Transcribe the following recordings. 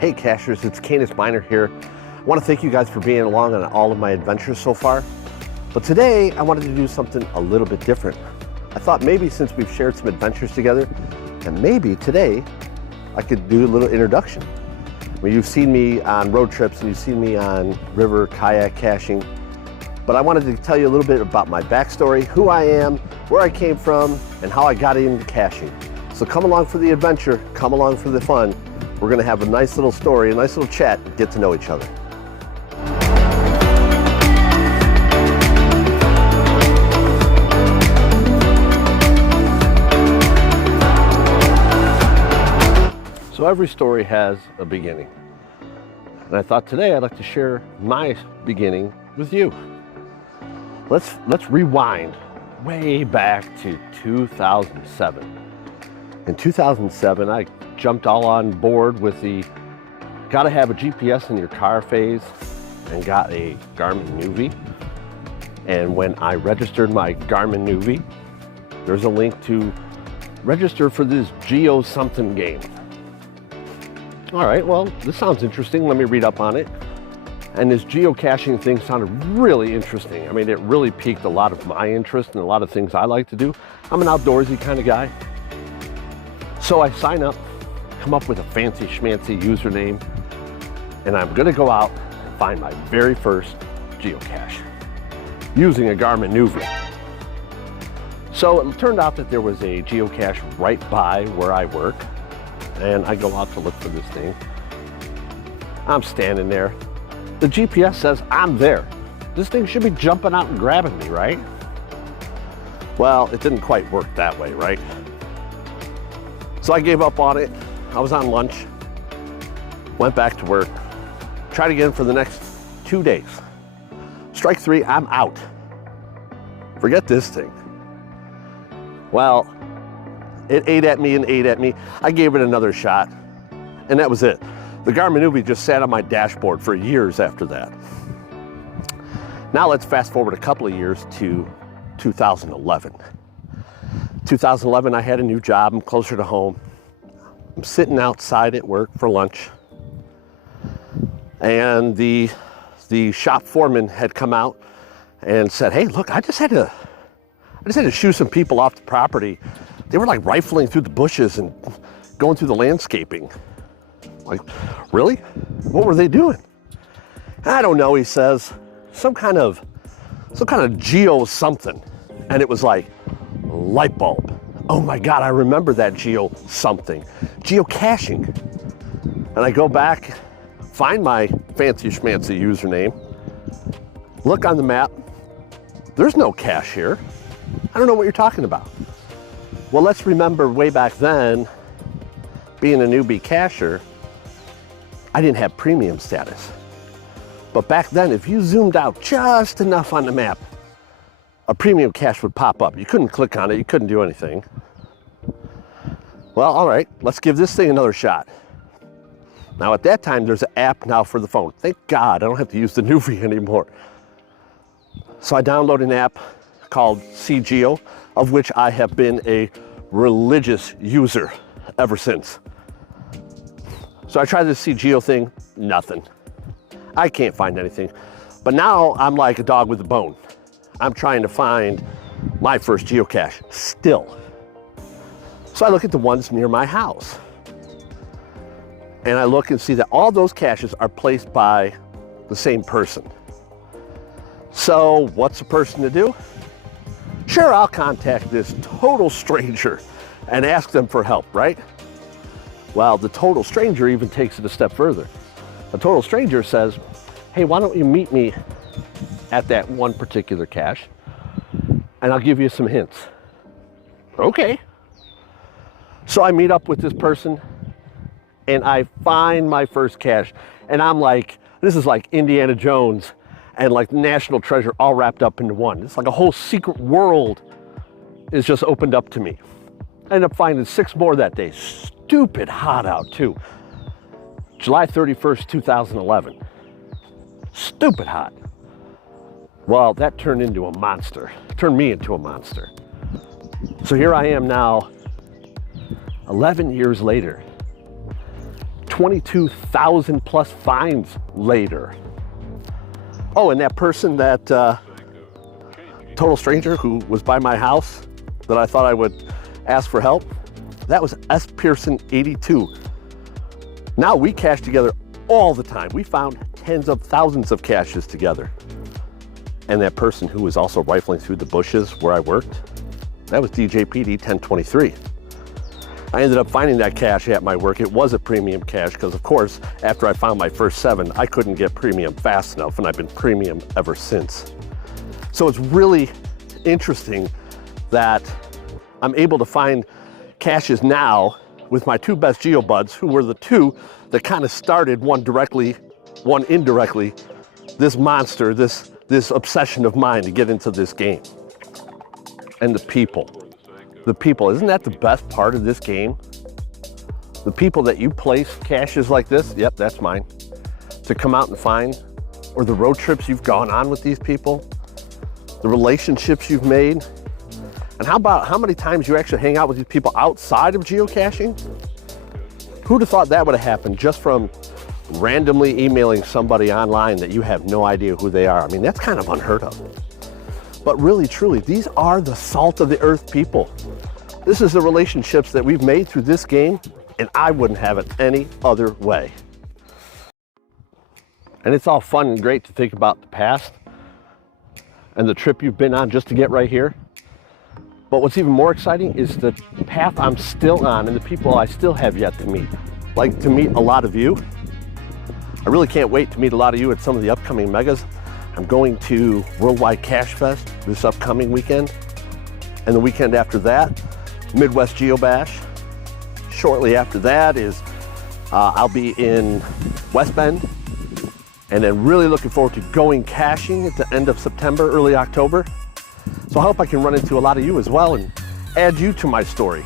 Hey cachers, it's CanisMinor here. I want to thank you guys for being along on all of my adventures so far. But today I wanted to do something a little bit different. I thought maybe since we've shared some adventures together, and maybe today I could do a little introduction. Well, you've seen me on road trips and you've seen me on river kayak caching, but I wanted to tell you a little bit about my backstory, who I am, where I came from, and how I got into caching. So come along for the adventure, come along for the fun. We're gonna have a nice little story, a nice little chat, and get to know each other. So every story has a beginning. And I thought today I'd like to share my beginning with you. Let's rewind way back to 2007. In 2007, I jumped all on board with the gotta have a GPS in your car phase and got a Garmin Nuvi. And when I registered my Garmin Nuvi, there's a link to register for this Geo something game. All right, well, this sounds interesting. Let me read up on it. And this geocaching thing sounded really interesting. I mean, it really piqued a lot of my interest and a lot of things I like to do. I'm an outdoorsy kind of guy. So I sign up, come up with a fancy schmancy username, and I'm gonna go out and find my very first geocache using a Garmin Nuvi. So it turned out that there was a geocache right by where I work, and I go out to look for this thing. I'm standing there. The GPS says I'm there. This thing should be jumping out and grabbing me, right? Well, it didn't quite work that way, right? So I gave up on it. I was on lunch, went back to work, tried again for the next 2 days. Strike three, I'm out. Forget this thing. Well, it ate at me and ate at me. I gave it another shot, and that was it. The Garmin Nuvi just sat on my dashboard for years after that. Now let's fast forward a couple of years to 2011. 2011, I had a new job. I'm closer to home. I'm sitting outside at work for lunch, and the shop foreman had come out and said, "Hey, look, I just had to shoo some people off the property. They were like rifling through the bushes and going through the landscaping." Like, really? What were they doing? I don't know, he says. Some kind of geo something. And it was like, light bulb. Oh my God, I remember that geo something. Geocaching. And I go back, find my fancy schmancy username, look on the map. There's no cache here. I don't know what you're talking about. Well, let's remember way back then, being a newbie cacher, I didn't have premium status. But back then, if you zoomed out just enough on the map, a premium cache would pop up. You couldn't click on it, you couldn't do anything. Well, all right, let's give this thing another shot. Now at that time, there's an app now for the phone. Thank God, I don't have to use the Nuvi anymore. So I download an app called CGeo, of which I have been a religious user ever since. So I tried this CGeo thing, nothing. I can't find anything. But now I'm like a dog with a bone. I'm trying to find my first geocache still. So I look at the ones near my house. And I look and see that all those caches are placed by the same person. So what's the person to do? Sure, I'll contact this total stranger and ask them for help, right? Well, the total stranger even takes it a step further. The total stranger says, "Hey, why don't you meet me at that one particular cache, and I'll give you some hints." Okay. So I meet up with this person, and I find my first cache, and I'm like, this is like Indiana Jones and like National Treasure all wrapped up into one. It's like a whole secret world is just opened up to me. I ended up finding 6 more that day. Stupid hot out too. July 31st, 2011. Stupid hot. Well, that turned into a monster. Turned me into a monster. So here I am now, 11 years later, 22,000 plus fines later. Oh, and that person, that total stranger who was by my house that I thought I would ask for help, that was S. Pearson 82. Now we cache together all the time. We found tens of thousands of caches together. And that person who was also rifling through the bushes where I worked, that was DJ PD 1023. I ended up finding that cache at my work. It was a premium cache because, of course, after I found my first 7, I couldn't get premium fast enough, and I've been premium ever since. So it's really interesting that I'm able to find caches now with my 2 best geobuds, who were the 2 that kind of started, one directly, one indirectly, this monster, this obsession of mine to get into this game. And the people. The people, isn't that the best part of this game? The people that you place caches like this, yep, that's mine, to come out and find, or the road trips you've gone on with these people, the relationships you've made, and how about how many times you actually hang out with these people outside of geocaching? Who'd have thought that would have happened just from randomly emailing somebody online that you have no idea who they are? I mean, that's kind of unheard of. But really, truly, these are the salt of the earth people. This is the relationships that we've made through this game, and I wouldn't have it any other way. And it's all fun and great to think about the past and the trip you've been on just to get right here. But what's even more exciting is the path I'm still on and the people I still have yet to meet. Like to meet a lot of you. I really can't wait to meet a lot of you at some of the upcoming megas. I'm going to Worldwide Cache Fest this upcoming weekend. And the weekend after that, Midwest Geo Bash. Shortly after that is I'll be in West Bend. And then really looking forward to going caching at the end of September, early October. So I hope I can run into a lot of you as well and add you to my story.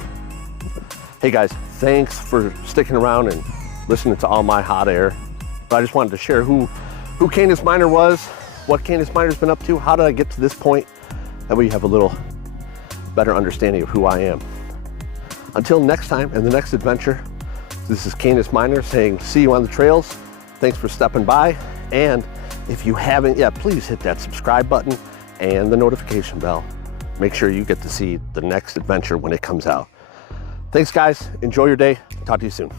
Hey guys, thanks for sticking around and listening to all my hot air. But I just wanted to share who CanisMinor was, what CanisMinor's been up to, how did I get to this point, that way you have a little better understanding of who I am. Until next time and the next adventure, this is CanisMinor saying see you on the trails. Thanks for stepping by, and if you haven't yet, please hit that subscribe button and the notification bell. Make sure you get to see the next adventure when it comes out. Thanks guys, enjoy your day, talk to you soon.